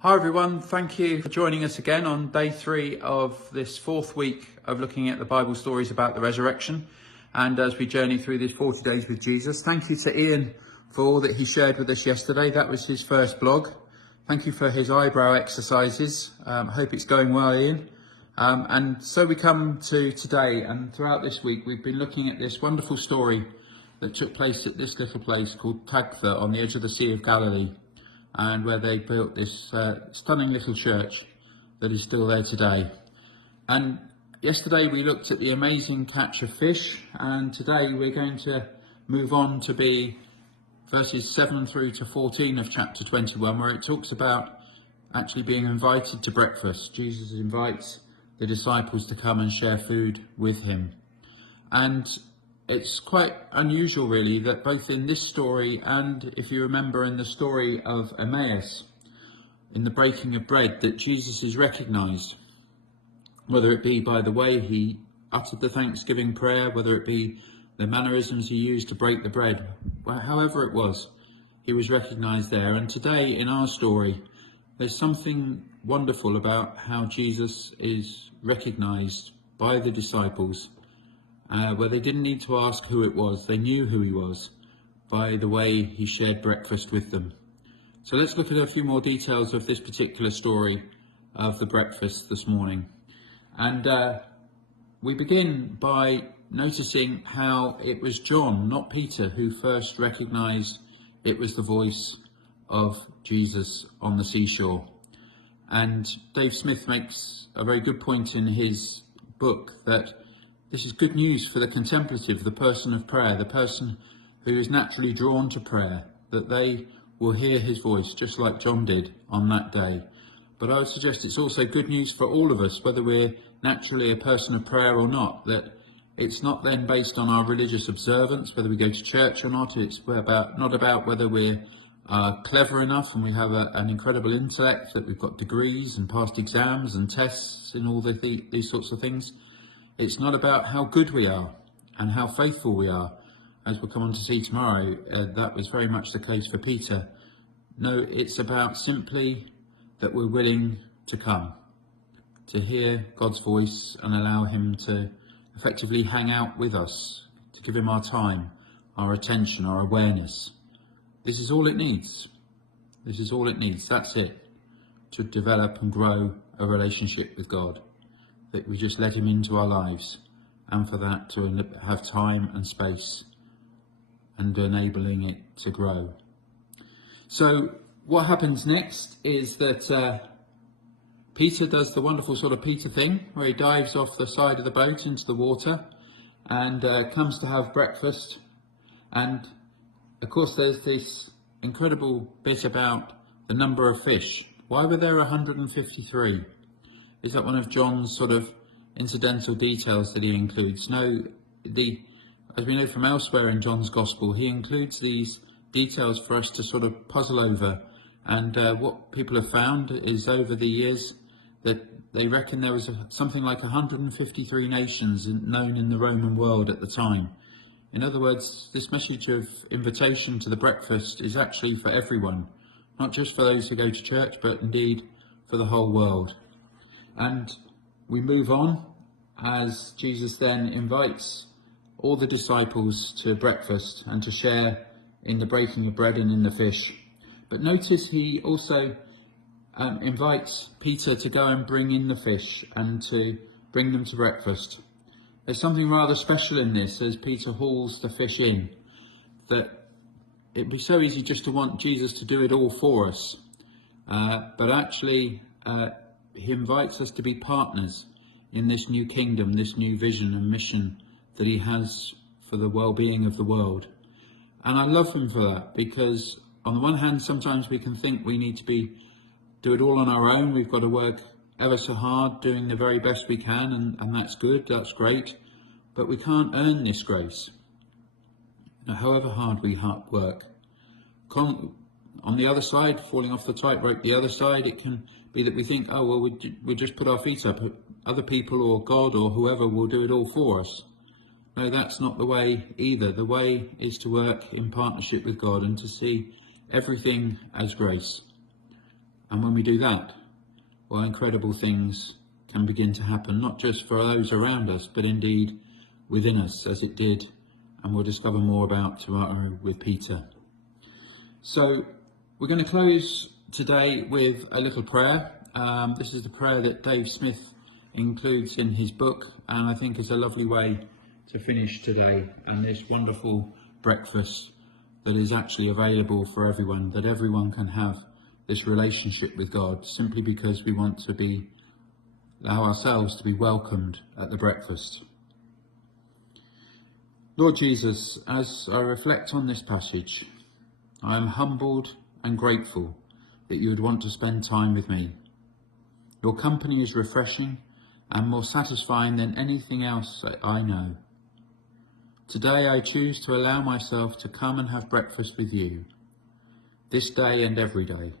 Hi everyone, thank you for joining us again on day 3 of this fourth week of looking at the Bible stories about the resurrection. And as we journey through these 40 days with Jesus, thank you to Ian for all that he shared with us yesterday. That was his first blog. Thank you for his eyebrow exercises. I hope it's going well, Ian. And so we come to today, and throughout this week we've been looking at this wonderful story that took place at this little place called Tagtha on the edge of the Sea of Galilee, and where they built this stunning little church that is still there today. And yesterday we looked at the amazing catch of fish, and today we're going to move on to be verses 7 through to 14 of chapter 21, where it talks about actually being invited to breakfast. Jesus invites the disciples to come and share food with him. And it's quite unusual, really, that both in this story and, if you remember, in the story of Emmaus, in the breaking of bread, that Jesus is recognised, whether it be by the way he uttered the thanksgiving prayer, whether it be the mannerisms he used to break the bread, however it was, he was recognised there. And today, in our story, there's something wonderful about how Jesus is recognised by the disciples, where they didn't need to ask who it was. They knew who he was by the way he shared breakfast with them. So let's look at a few more details of this particular story of the breakfast this morning. And we begin by noticing how it was John, not Peter, who first recognised it was the voice of Jesus on the seashore. And Dave Smith makes a very good point in his book that this is good news for the contemplative, the person of prayer, the person who is naturally drawn to prayer, that they will hear his voice just like John did on that day. But I would suggest it's also good news for all of us, whether we're naturally a person of prayer or not, that it's not then based on our religious observance, whether we go to church or not. It's not about whether we're clever enough and we have an incredible intellect, that we've got degrees and passed exams and tests and all these sorts of things. It's not about how good we are and how faithful we are. As we'll come on to see tomorrow, that was very much the case for Peter. No, it's about simply that we're willing to come, to hear God's voice and allow him to effectively hang out with us, to give him our time, our attention, our awareness. This is all it needs. This is all it needs. That's it, to develop and grow a relationship with God. That we just let him into our lives, and for that to have time and space and enabling it to grow. So what happens next is that Peter does the wonderful sort of Peter thing, where he dives off the side of the boat into the water and comes to have breakfast. And of course there's this incredible bit about the number of fish. Why were there 153? Is that one of John's sort of incidental details that he includes? No, as we know from elsewhere in John's Gospel, he includes these details for us to sort of puzzle over. And what people have found is, over the years, that they reckon there was something like 153 nations known in the Roman world at the time. In other words, this message of invitation to the breakfast is actually for everyone, not just for those who go to church, but indeed for the whole world. And we move on as Jesus then invites all the disciples to breakfast and to share in the breaking of bread and in the fish. But notice he also invites Peter to go and bring in the fish and to bring them to breakfast. There's something rather special in this as Peter hauls the fish in, that it'd be so easy just to want Jesus to do it all for us. But actually, he invites us to be partners in this new kingdom, this new vision and mission that he has for the well-being of the world. And I love him for that, because on the one hand, sometimes we can think we need to do it all on our own. We've got to work ever so hard, doing the very best we can, and that's good, that's great. But we can't earn this grace, however hard we work. On the other side, falling off the tightrope, the other side, it can be that we think, oh, well, we just put our feet up. Other people or God or whoever will do it all for us. No, that's not the way either. The way is to work in partnership with God and to see everything as grace. And when we do that, well, incredible things can begin to happen, not just for those around us, but indeed within us, as it did, and we'll discover more about tomorrow with Peter. So we're going to close today with a little prayer. This is the prayer that Dave Smith includes in his book, and I think is a lovely way to finish today and this wonderful breakfast that is actually available for everyone, that everyone can have this relationship with God, simply because we want to allow ourselves to be welcomed at the breakfast. Lord Jesus, as I reflect on this passage, I am humbled and grateful that you would want to spend time with me. Your company is refreshing and more satisfying than anything else that I know. Today I choose to allow myself to come and have breakfast with you, this day and every day.